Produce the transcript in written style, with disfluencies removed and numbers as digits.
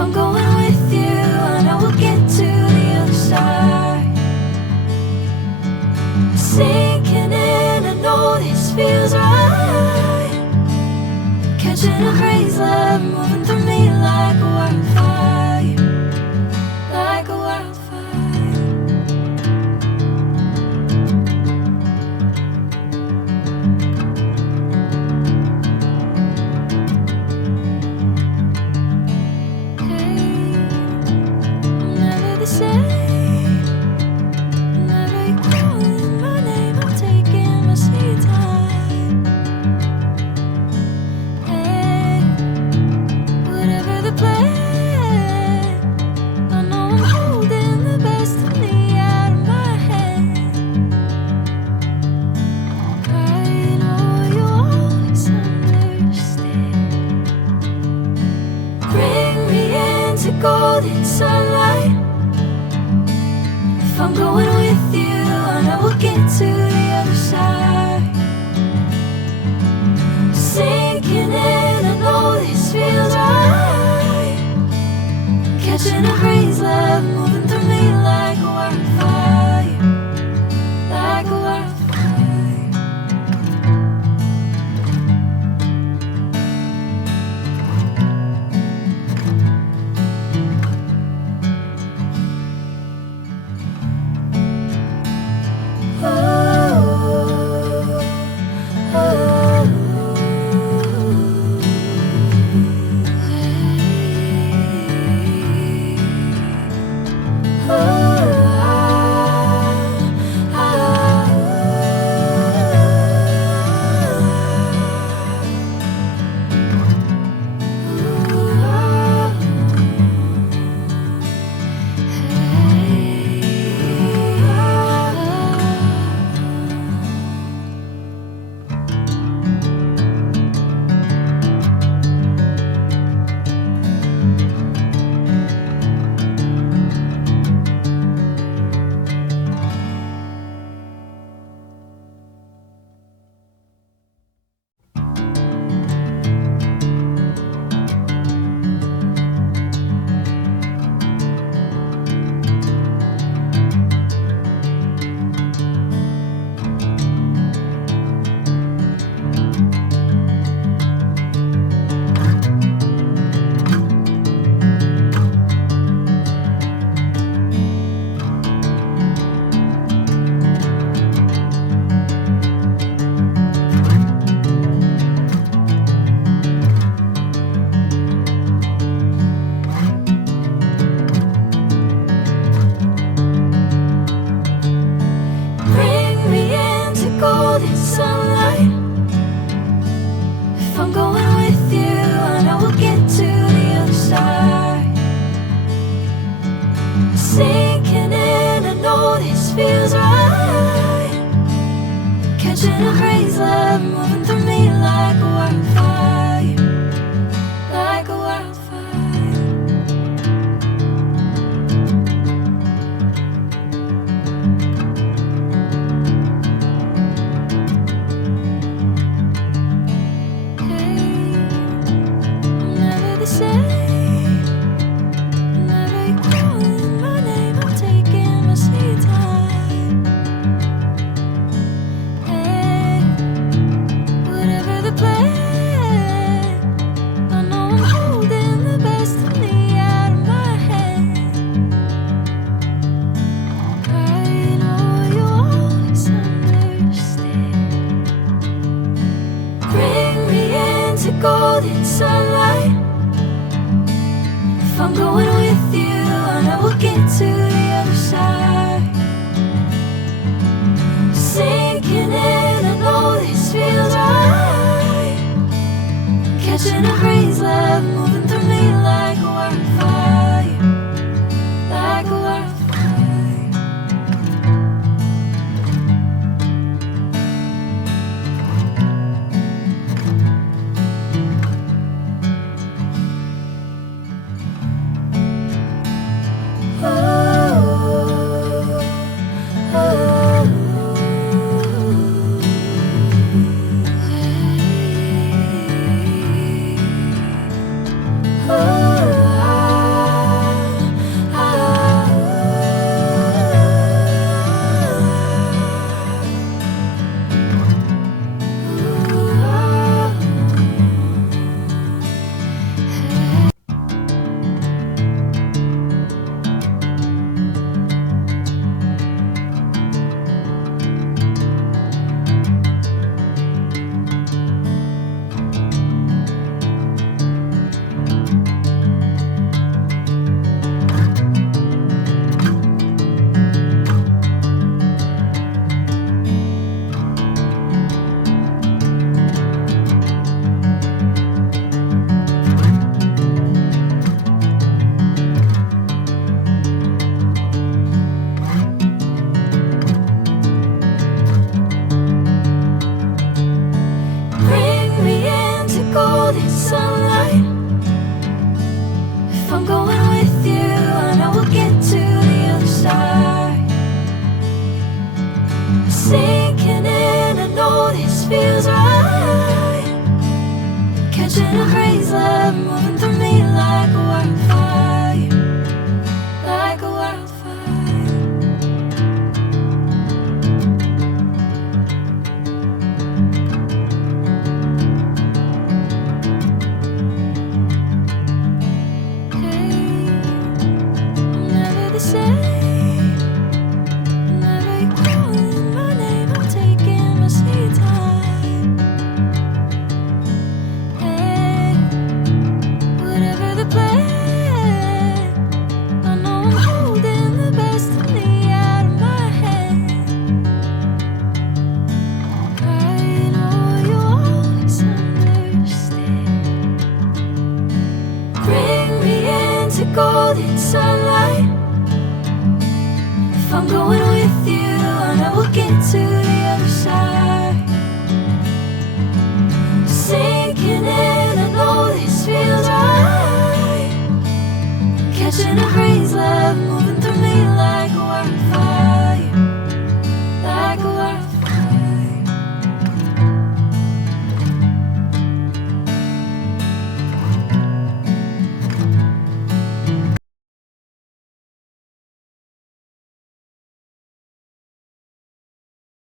I'm going with you, I know we'll get to the other side. Sinking in, I know this feels right. Catching a crazy love, moving through me like a wildfire, like a wildfire. Golden sunlight. If I'm going with you, I know we'll get to the other side. Sinking in, I know this feels right. Catching a crazy love, moving through me like a wildfire, like a wildfire. Sinking in, I know this feels right. Catching a crazy love, moving through me like a wildfire, like a wildfire. Hey, I'm never the same. Golden sunlight. If I'm going with you, I know we'll get to the other side. Sinking in, I know this feels right. Catching a crazy love, moving through me like a wildfire, like a wildfire. catching a breeze, love moving through me like a wildfire, like a wildfire. Hey, I'm never the same. Whenever you're calling my name, I'm taking my sweet time. Hey, whatever the plan, I know I'm holding the best of me out of my hand. I know you always understand. Bring me into golden sunlight. If I'm going with you,